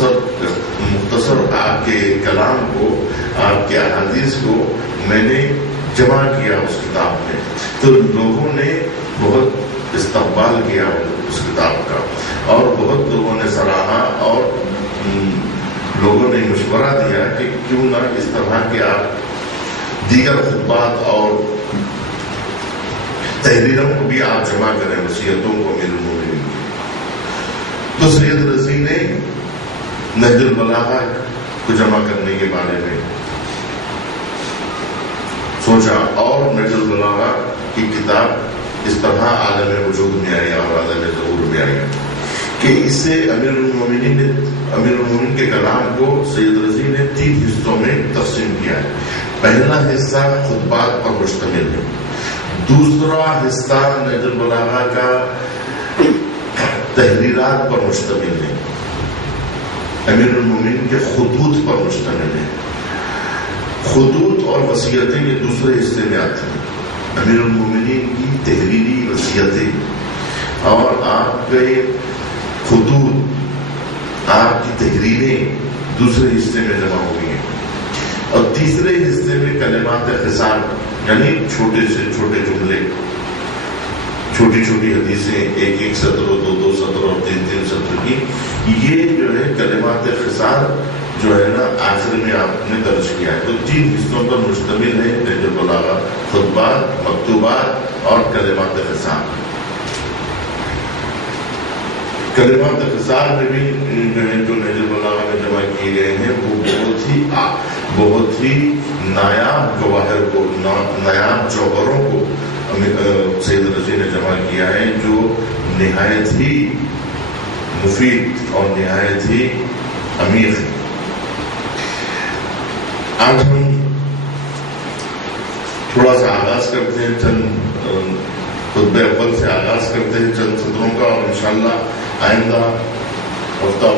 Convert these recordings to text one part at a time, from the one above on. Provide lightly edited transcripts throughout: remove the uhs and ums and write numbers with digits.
مختصر آپ کے کلام کو، آپ کے احادیث کو میں نے جمع کیا اس کتاب میں، تو لوگوں نے بہت استقبال کیا اس کتاب کا، اور بہت لوگوں نے سراہا، اور لوگوں نے مشورہ دیا کہ کیوں نہ اس طرح کے آپ دیگر خطبات اور تحریروں کو بھی آپ جمع کریں، وصیتوں کو امیر المومنین کی۔ تو سید رضی نے نہج البلاغہ کو جمع کرنے کے بارے میں سوچا، اور نہج البلاغہ کی کتاب اس طرح عالم وجود میں آئی اور عالم ظہور میں آئی کہ اس سے امیر المومنین کے کلام کو سید رضی نے 3 حصوں میں تقسیم کیا ہے۔ پہلا حصہ خطبات پر مشتمل ہے، دوسرا حصہ نہج البلاغہ کا تحریرات پر مشتمل ہے، امیر المومنین کے خطوط پر مشتمل ہے۔ خطوط اور وصیتیں یہ دوسرے حصے میں آتی ہیں، امیر المومنین کی تحریری وصیتیں اور آپ کے خطوط، آپ کی تحریریں دوسرے حصے میں جمع ہوئی ہیں، اور تیسرے حصے میں کلمات خصال، یعنی چھوٹے سے چھوٹے جملے، چھوٹی چھوٹی حدیثیں، 1 سطر اور 2 سطر اور 3 سطر کی، یہ جو ہے کلمات خصال جو ہے نا آخر میں آپ نے درج کیا ہے۔ تو 3 حصوں پر مشتمل ہے نہج البلاغہ، خطبات، مکتوبات اور کلمات خصال۔ کلمات خصال میں بھی جو ہے جو نہج البلاغہ میں جمع کیے گئے ہیں وہ بہت ہی نایاب گواہر کو، نایاب جوہروں کو سید رضی نے جمع کیا ہے، جو نہایت ہی مفید اور نہایت ہی عمیق ہے۔ آج ہم تھوڑا سا آغاز کرتے ہیں، چند خطبہ اول سے آغاز کرتے ہیں چند سطروں کا، اور انشاءاللہ آئندہ ہفتہ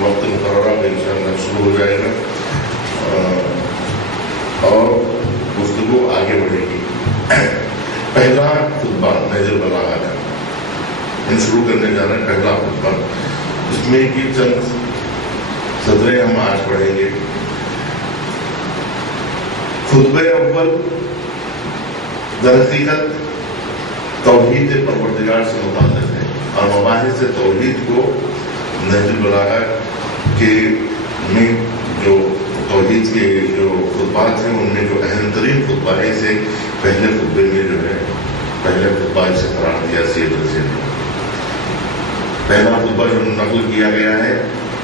وقت مقررہ میں انشاءاللہ شروع ہو جائے گا اور گفتگو آگے بڑھے گی۔ پہلا خطبہ نہج البلاغہ کا ہم شروع کرنے جا رہے ہیں، پہلا خطبہ، اس میں کی چند سطریں ہم آج پڑھیں گے۔ خطبہ اول در حقیقت توحید پروردگار سے متعلق ہے، اور مباحث توحید کو نہج البلاغہ کے میں جو توحید کے جو خطبات ہیں ان میں جو اہم ترین خطبہ ہے، اسے پہلے خطبے میں جو ہے پہلے خطبہ اسے قرار دیا سید رضی نے۔ پہلا خطبہ جو نقل کیا گیا ہے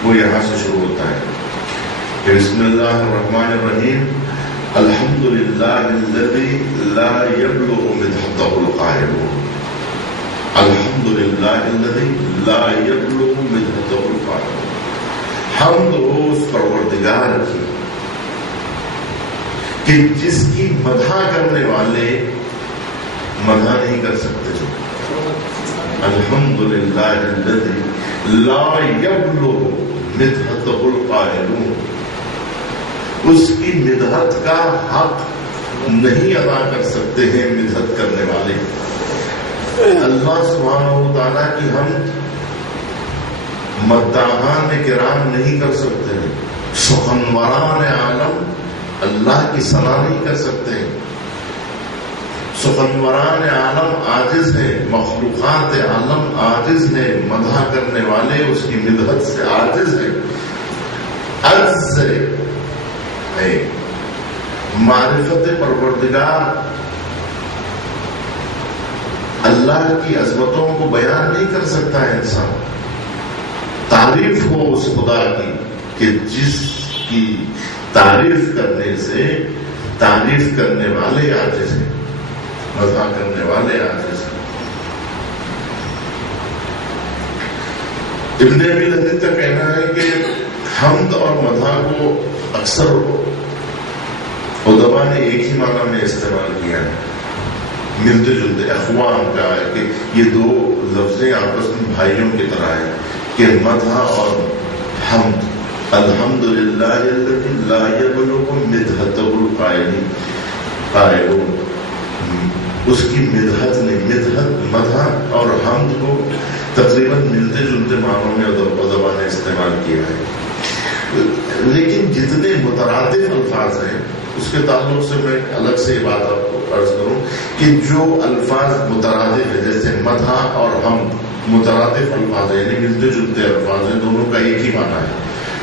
وہ یہاں سے شروع ہوتا ہے کہ بسم اللہ الرحمن الرحیم، الحمد للہ الذی لا یبلغ مدحتہ القائلون، الحمد للہ الذی لا یبلغ مدحتہ القائلون۔ حمد ہو اس پروردگار کی کہ جس کی مدح کرنے والے مدح نہیں کر سکتے۔ الحمد للہ الذی لا یبلغ مدحتہ القائلون، اس کی مدحت کا حق نہیں ادا کر سکتے ہیں مدحت کرنے والے۔ اللہ سبحانہ و تعالیٰ کی ہم مداحان کرام نہیں کر سکتے ہیں، سخنوران عالم اللہ کی ثنا نہیں کر سکتے ہیں۔ سخنوران عالم عاجز ہیں، مخلوقات عالم عاجز ہیں، مدح کرنے والے اس کی مدحت سے عاجز ہیں۔ عجز ہے، معرفت پروردگار اللہ کی عظمتوں کو بیان نہیں کر سکتا ہے انسان۔ تعریف ہو اس خدا کی کہ جس کی تعریف کرنے سے تعریف کرنے والے عاجز ہیں، مدح کرنے والے عاجز ہیں۔ ابن ابی لذیذ کا کہنا ہے کہ حمد اور مدح کو اکثر ادبا نے ایک ہی معنی میں استعمال کیا ہے، ملتے جلتے اخوان کا ہے کہ یہ دو لفظیں آپس میں بھائیوں کی طرح ہیں کہ مدح اور حمد۔ الحمدللہ الذی لا یبلغ مدحتہ القائلون، اس کی مدحت نے مدح اور حمد کو تقریباً ملتے جلتے معنوں میں ادبا نے استعمال کیا ہے۔ لیکن جتنے مترادف الفاظ ہیں اس کے تعلق سے میں الگ سے یہ بات آپ کو عرض کروں کہ جو الفاظ مترادف ہیں جیسے مدح اور حمد مترادف الفاظ ہیں، یعنی ملتے جلتے الفاظ ہیں، دونوں کا ایک ہی معنی ہے،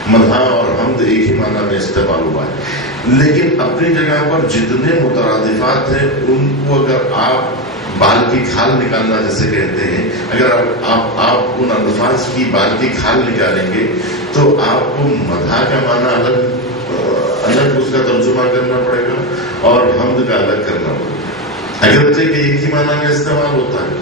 مدح اور حمد ایک ہی معنی میں استعمال ہوا ہے، لیکن اپنی جگہ پر جتنے مترادفات ہیں ان کو اگر آپ بال کی کھال نکالنا جیسے کہتے ہیں، اگر آپ ان الفاظ کی بال کی کھال نکالیں گے تو آپ کو مدح کا معنی الگ اس کا ترجمہ کرنا پڑے گا اور حمد کا الگ کرنا پڑے گا، اگرچہ کہ ایک ہی معنی میں استعمال ہوتا ہے۔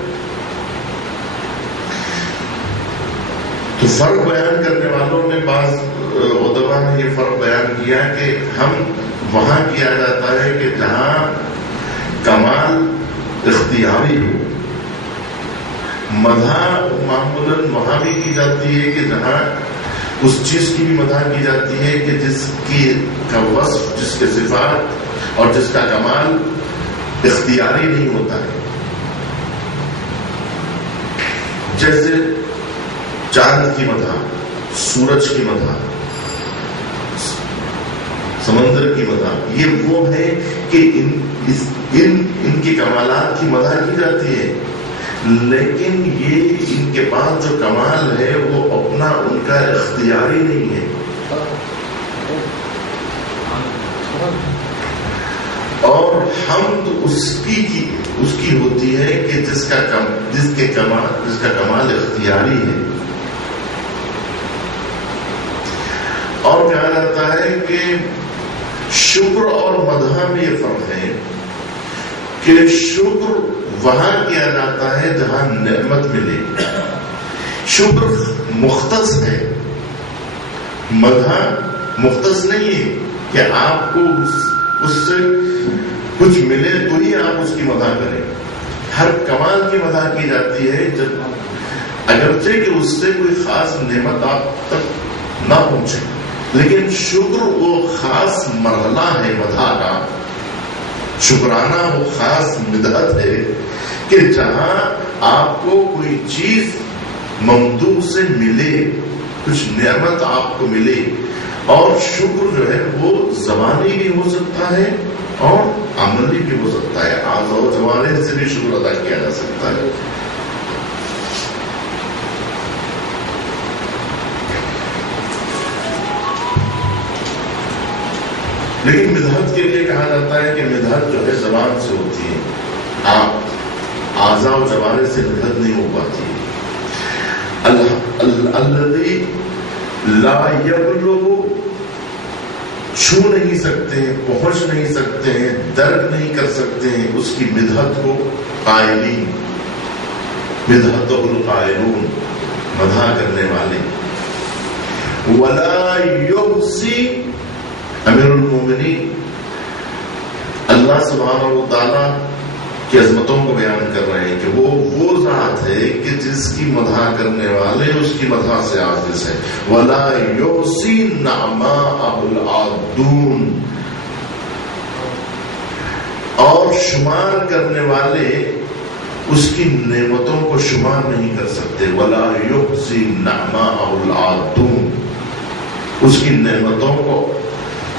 تو فرق بیان کرنے والوں نے بعض ادبا نے یہ فرق بیان کیا کہ ہم وہاں کیا جاتا ہے کہ جہاں کمال اختیاری ہو، مدح معمولاً وہاں بھی کی جاتی ہے کہ جہاں اس چیز کی بھی مدح کی جاتی ہے کہ جس کی کا وصف، جس کے صفات اور جس کا کمال اختیاری نہیں ہوتا ہے، جیسے چاند کی مدح، سورج کی مدح، سمندر کی مدح، یہ وہ ہے کہ ان کے کمالات کی مدح کی جاتی ہے، لیکن یہ ان کے پاس جو کمال ہے وہ اپنا ان کا اختیاری نہیں ہے، اور حمد اس کی ہوتی ہے کہ جس کا کمال اختیاری ہے۔ اور کہا جاتا ہے کہ شکر اور مدح میں یہ فرق ہے کہ شکر وہاں کیا جاتا ہے جہاں نعمت ملے، شکر مختص ہے، مدح مختص نہیں ہے کہ آپ کو اس سے کچھ ملے تو ہی آپ اس کی مدح کریں، ہر کمال کی مدح کی جاتی ہے جب اگرچہ کہ اس سے کوئی خاص نعمت آپ تک نہ پہنچے، لیکن شکر وہ خاص مرحلہ ہے مدح کا، شکرانہ وہ خاص مدحت ہے کہ جہاں آپ کو کوئی چیز ممدوح سے ملے، کچھ نعمت آپ کو ملے، اور شکر جو ہے وہ زبانی بھی ہو سکتا ہے اور عملی بھی ہو سکتا ہے، اعضاء و جوارح سے بھی شکر ادا کیا جا سکتا ہے۔ لیکن مدحت کے لیے کہا جاتا ہے کہ مدحت جو ہے زبان سے ہوتی ہے، آپ اعضاء و جوارح سے مدحت نہیں ہو پاتی۔ الذی لا یبلغ، چھو نہیں سکتے ہیں، پہنچ نہیں سکتے ہیں، درک نہیں کر سکتے ہیں اس کی مدحت کو قائلین، مدحتہ القائلون، مدح کرنے والے۔ ولا یحصی، امیر المومنین اللہ سبحانہ و تعالیٰ کی عظمتوں کو بیان کر رہے ہیں کہ وہ ذات ہے کہ جس کی مدح کرنے والے اس کی مدح سے عاجز ہے۔ ولا یحصی نعماءہ العادون، اور شمار کرنے والے اس کی نعمتوں کو شمار نہیں کر سکتے۔ ولا یحصی نعماءہ العادون، اس کی نعمتوں کو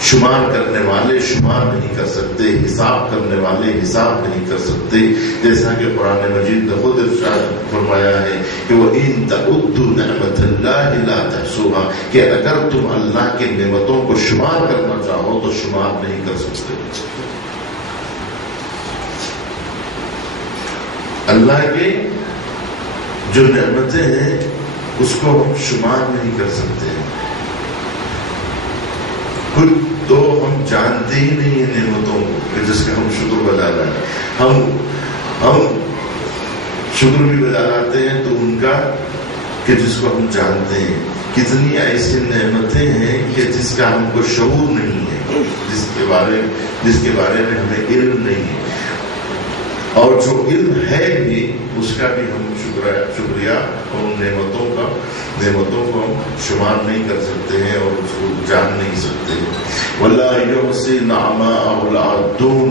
شمار کرنے والے شمار نہیں کر سکتے، حساب کرنے والے حساب نہیں کر سکتے، جیسا کہ قرآن مجید نے خود ارشاد فرمایا ہے کہ وَإِن تَعُدُّوا نِعْمَةَ اللَّهِ لَا تَحْصُوهَا، کہ اگر تم اللہ کی نعمتوں کو شمار کرنا چاہو تو شمار نہیں کر سکتے۔ اللہ کے جو نعمتیں ہیں اس کو ہم شمار نہیں کر سکتے، خود تو ہم جانتے ہی نہیں ہیں نعمتوں کو کہ جس کا ہم شکر بجا رہے ہیں، ہم شکر بھی بجا لاتے ہیں تو ان کا کہ جس کو ہم جانتے ہیں۔ کتنی ایسی نعمتیں ہیں کہ جس کا ہم کو شعور نہیں ہے، جس کے بارے میں ہمیں علم نہیں ہے، اور جو علم ہے بھی اس کا بھی ہم شکریہ اور ان نعمتوں کو ہم شمار نہیں کر سکتے ہیں اور اس کو جان نہیں سکتے ہیں۔ وَلَا يُحْصِي نَعْمَاءَهُ الْعَادُونَ،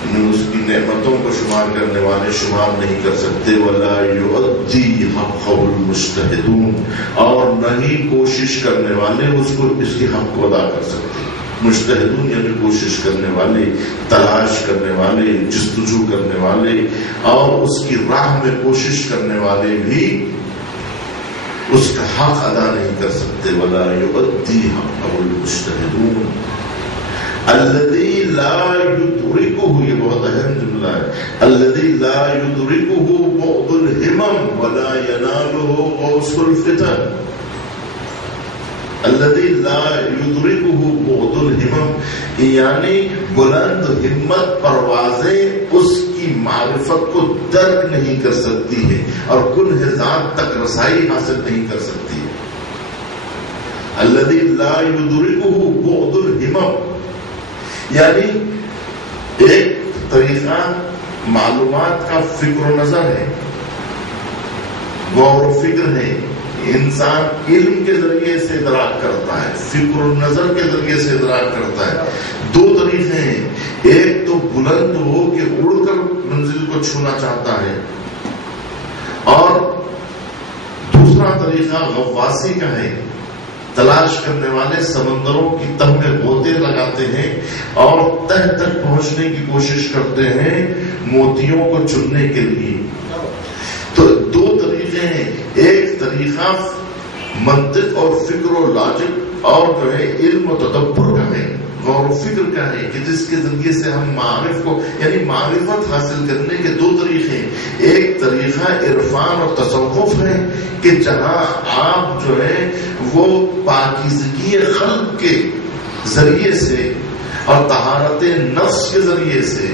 اس کی نعمتوں کو شمار کرنے والے شمار نہیں کر سکتے. وَلَا يُؤَدِّي حَقَّهُ الْمُجْتَهِدُونَ اور نہ ہی کوشش کرنے والے اس کی حق کو ادا کر سکتے. مجتہدون یعنی کوشش کرنے والے، تلاش کرنے والے، جستجو کرنے والے اور اس کی راہ میں کوشش کرنے والے بھی اس کا حق ادا نہیں کر سکتے. وَلَا يُؤَدِّي حَقَّهُ الْمُجْتَهِدُونَ الذي لا يدركه، یہ بہت اہم جملہ ہے، الذي لا يدركه بعد الهمم ولا يناله غوث الفتن. الذي لا يدركه بعد الهمم یعنی بلند ہمت پروازیں اس کی معرفت کو درک نہیں کر سکتی ہے اور کنہ ذات تک رسائی حاصل نہیں کر سکتی ہے. الذي لا يدركه بعد الهمم یعنی ایک طریقہ معلومات کا فکر و نظر ہے، غور و فکر ہے. انسان علم کے ذریعے سے ادراک کرتا ہے، فکر و نظر کے ذریعے سے ادراک کرتا ہے. دو طریقے ہیں، ایک تو بلند ہو کہ اڑ کر منزل کو چھونا چاہتا ہے، اور دوسرا طریقہ غواصی کا ہے. تلاش کرنے والے سمندروں کی تہ میں غوطے لگاتے ہیں اور تہ تک پہنچنے کی کوشش کرتے ہیں موتیوں کو چننے کے لیے. تو دو طریقے ہیں، ایک طریقہ منطق اور فکر و لاجک اور جو ہے علم و تدبر کا ہے، غور و فکر کا ہے، کہ جس کے ذریعے سے ہم معرف کو یعنی معرفت حاصل کرنے کے دو طریقے ہیں. ایک طریقہ عرفان اور تصوف ہے کہ جہاں آپ جو ہے وہ پاکیزگی قلب کے ذریعے سے اور طہارت نفس کے ذریعے سے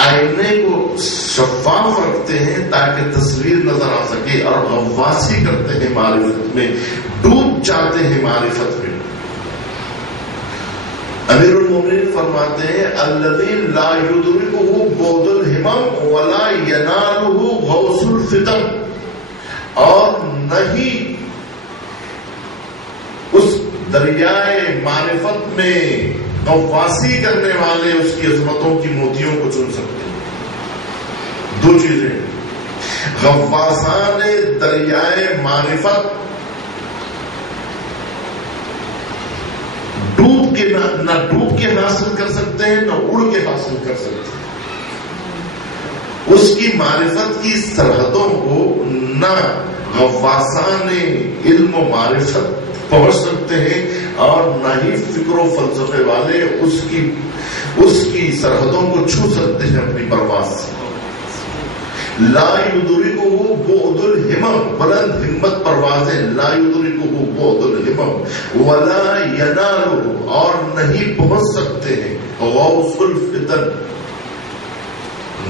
آئینے کو شفاف رکھتے ہیں تاکہ تصویر نظر آ سکے، اور غواصی کرتے ہیں معرفت میں، ڈوب جاتے ہیں معرفت میں. امیر المومنین فرماتے ہیں الذی لا یدرکہ بعد الہمم ولا ینالہ غوث الفتن، اور نہیں اس دریائے معرفت میں غواصی کرنے والے اس کی عظمتوں کی موتیوں کو چن سکتے. دو چیزیں، غواصان دریائے معرفت نہ ڈوب کے حاصل کر سکتے ہیں، نہ اڑ کے حاصل کر سکتے ہیں. اس کی معرفت کی سرحدوں کو نہ غواصان علم و معرفت پہنچ سکتے ہیں اور نہ ہی فکر و فلسفے والے اس کی سرحدوں کو چھو سکتے ہیں اپنی پرواز سے. لا یدرکہ بعد الہمم، بلند ہمت پروازیں، لا یدرکہ بعد الہمم ولا ینالہ اور نہیں پہنچ سکتے ہیں غوث الفتن،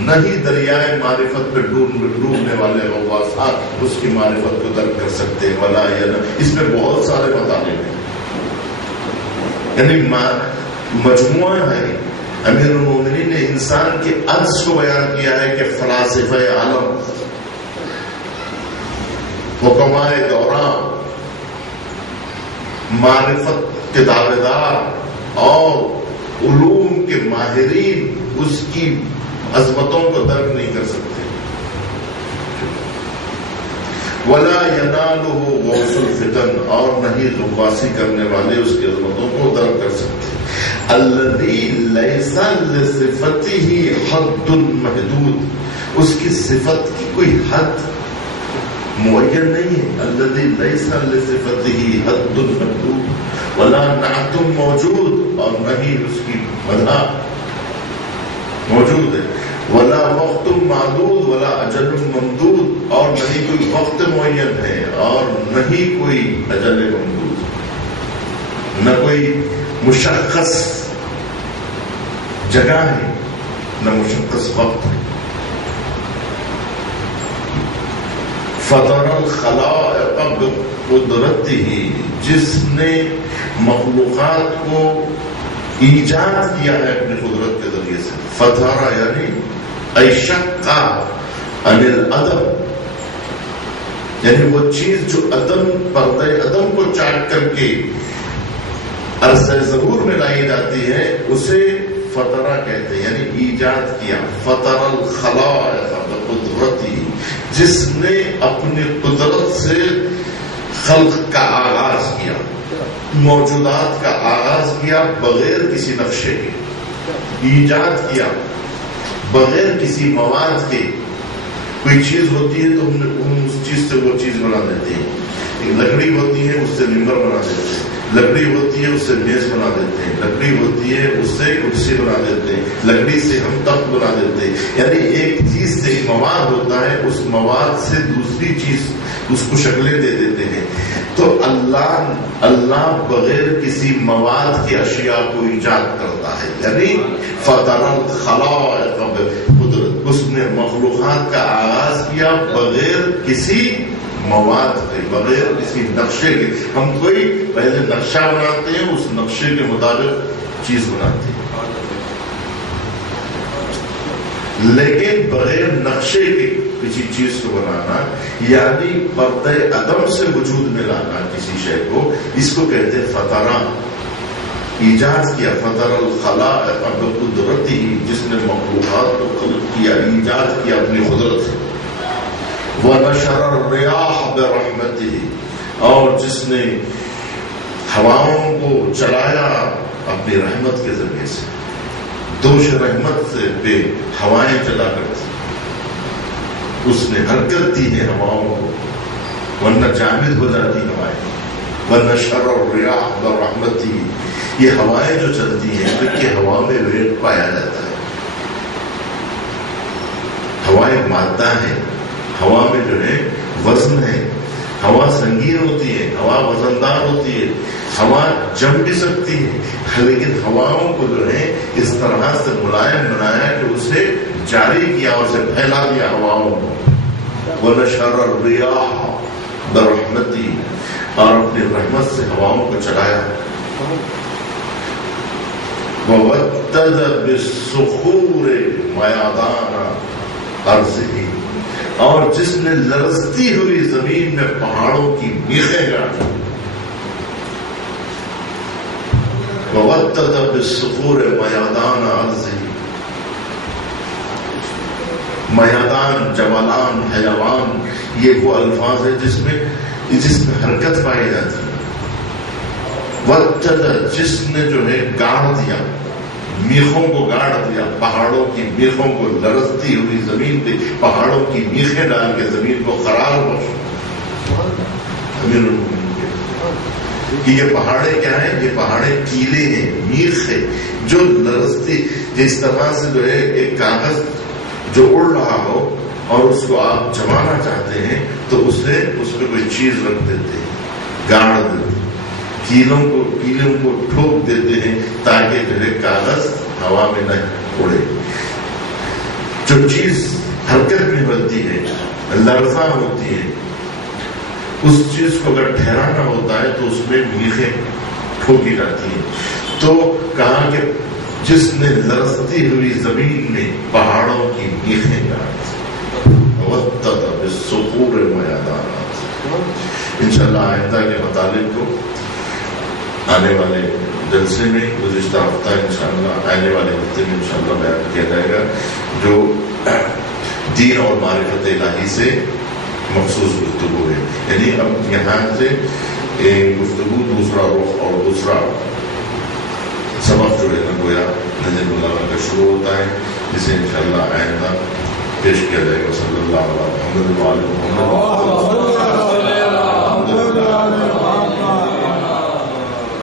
نہیں دریائے معرفت پہ ڈوبنے والے غواصات اس کی معرفت کو درک کر سکتے ہیں. ولا ینالہ، اس میں بہت سارے مطالب ہیں، یعنی مجموعہ ہے. امیر المومنین نے انسان کے عجز کو بیان کیا ہے کہ فلاسفہ عالم، حکماء دوران، معرفت کے دعویدار اور علوم کے ماہرین اس کی عظمتوں کو درک نہیں کر سکتے. ولا ینالہ غوث الفتن اور نہیں غواصی کرنے والے اس کی عظمتوں کو درک کر سکتے. الذی لیس لصفتہ حد محدود، اس کی صفت کی کوئی حد معین نہیں ہے. الذی لیس لصفتہ حد محدود ولا نعت موجود، اور نہیں اس کی مدح موجود ہے. ولا وقت معدود ولا اجل ممدود، اور نہیں کوئی وقت معین ہے اور نہیں کوئی اجل ممدود، نہ کوئی مشخص جگہ ہے نہ مشخص وقت ہے. فطر الخلائق بقدرتہ، جس نے مخلوقات کو ایجاد کیا ہے اپنی قدرت کے ذریعے سے. فطر یعنی اشق عن العدم، یعنی وہ چیز جو عدم پردہ عدم کو چاٹ کر کے عرصہ ظہور میں لائی جاتی ہے اسے فطرہ کہتے ہیں، یعنی ایجاد کیا. فطر الخلائق بقدرتی، جس نے اپنی قدرت سے خلق کا آغاز کیا، موجودات کا آغاز کیا بغیر کسی نقشے کے، ایجاد کیا بغیر کسی مواد کے. کوئی چیز ہوتی ہے تو ہم اس چیز سے وہ چیز بنا دیتے ہیں. لکڑی ہوتی ہے اس سے ممبر بنا دیتے ہیں، لکڑی ہوتی ہے اس سے میز بنا دیتے ہیں، لکڑی ہوتی ہے اس سے کرسی بنا دیتے ہیں، لکڑی سے ہم تخت بنا دیتے ہیں. یعنی ایک چیز سے ایک مواد ہوتا ہے، اس مواد سے دوسری چیز اس کو شکلیں دے دیتے ہیں. تو اللہ بغیر کسی مواد کے اشیاء کو ایجاد کرتا ہے. یعنی فطر الخلائق قدرت، اس نے مخلوقات کا آغاز کیا بغیر کسی مواد کے، بغیر کسی نقشے کے. ہم کوئی پہلے نقشہ بناتے ہیں، اس نقشے کے مطابق چیز بناتے ہیں، لیکن بغیر نقشے کے کسی چیز کو بنانا، یعنی پردہ عدم سے وجود میں لانا کسی شے کو، اس کو کہتے ہیں فطرہ. ایجاد کیا، فطر الخلائق بقدرتی، جس نے مخلوقات کو خلق کیا، ایجاد کیا اپنی قدرت سے. وَنَشَرَ الرِّيَاحَ بِرَحْمَتِهِ، اور جس نے ہواؤں کو چلایا اپنی رحمت کے ذریعے سے. دوش رحمت سے بے ہوائیں چلا کرتی، اس نے حرکت دی ہے ہواؤں کو، ورنہ جامد ہو جاتی ہوائیں. وَنَشَرَ الرِّيَاحَ بِرَحْمَتِهِ، یہ ہوائیں جو چلتی ہیں کہ ہوا میں ویٹ پایا جاتا ہے. ہوائیں مادہ ہے، ہوا میں جو ہے وزن ہے. ہوا سنگین ہوتی ہے، ہوا وزندار ہوتی ہے، ہوا جم بھی سکتی ہے، لیکن ہواؤں کو جو ہے اس طرح سے ملائم بنایا کہ اسے جاری کیا اور اسے پھیلا دیا ہواؤں کو. وَنَشَرَ الرِّيَاحَ بِرَحْمَتِهِ، اور اپنی رحمت سے ہواؤں کو چلایا. وَوَدَّدَ بِالصُّخُورِ مَيَادَانَ أَرْضِهِ، اور جس نے لرزتی ہوئی زمین میں پہاڑوں کی میخیں گاڑی. وَوَدَّدَ بِالصُّخُورِ مَيَادَانَ أَرْضِهِ، میادان، جبلان، حیوان، یہ وہ الفاظ ہے جس میں حرکت پائی جاتی ہے. وَدَّدَ، جس نے جو ہے گاڑ دیا، میخوں کو گاڑ دیا، پہاڑوں کی میخوں کو، لرزتی ہوئی زمین پہ پہاڑوں کی میخیں ڈال کے زمین کو قرار بخشا. کہ یہ پہاڑے کیا ہیں؟ یہ پہاڑے کیلے ہیں، میخ ہے جو لرزتی، جس طرح سے جو ہے ایک کاغذ جو اڑ رہا ہو اور اس کو آپ جمانا چاہتے ہیں تو اس پہ کوئی چیز رکھ دیتے ہیں، گاڑ دیتے ہیں، کیلوں کو ٹھوک دیتے ہیں تاکہ جو ہے کاغذ ہوا میں نہ اڑے. جو چیز حرکت میں ہوتی ہے، لرزاں ہوتی ہے، اس چیز کو اگر ٹھہرانا ہوتا ہے تو اس میں میخیں ٹھوکی جاتی ہیں. تو کہا کہ جس نے لرزتی ہوئی زمین میں پہاڑوں کی میخیں گاڑی. وَوَدَّدَ بِالصُّخُورِ مَيَادَانَ. انشاءاللہ آئندہ کے مطالب کو آنے والے جلسے میں، گزشتہ ہفتہ انشاءاللہ آنے والے ہفتے میں انشاءاللہ بیان کیا جائے گا، جو دین اور معرفت الہی سے مخصوص گفتگو ہے. یعنی اب یہاں سے گفتگو دوسرا رخ اور دوسرا سبق جو ہے نا گویا نظر اللہ کا شروع ہوتا ہے، جسے انشاءاللہ آئندہ پیش کیا جائے گا. صلی اللہ علیہ وسلم.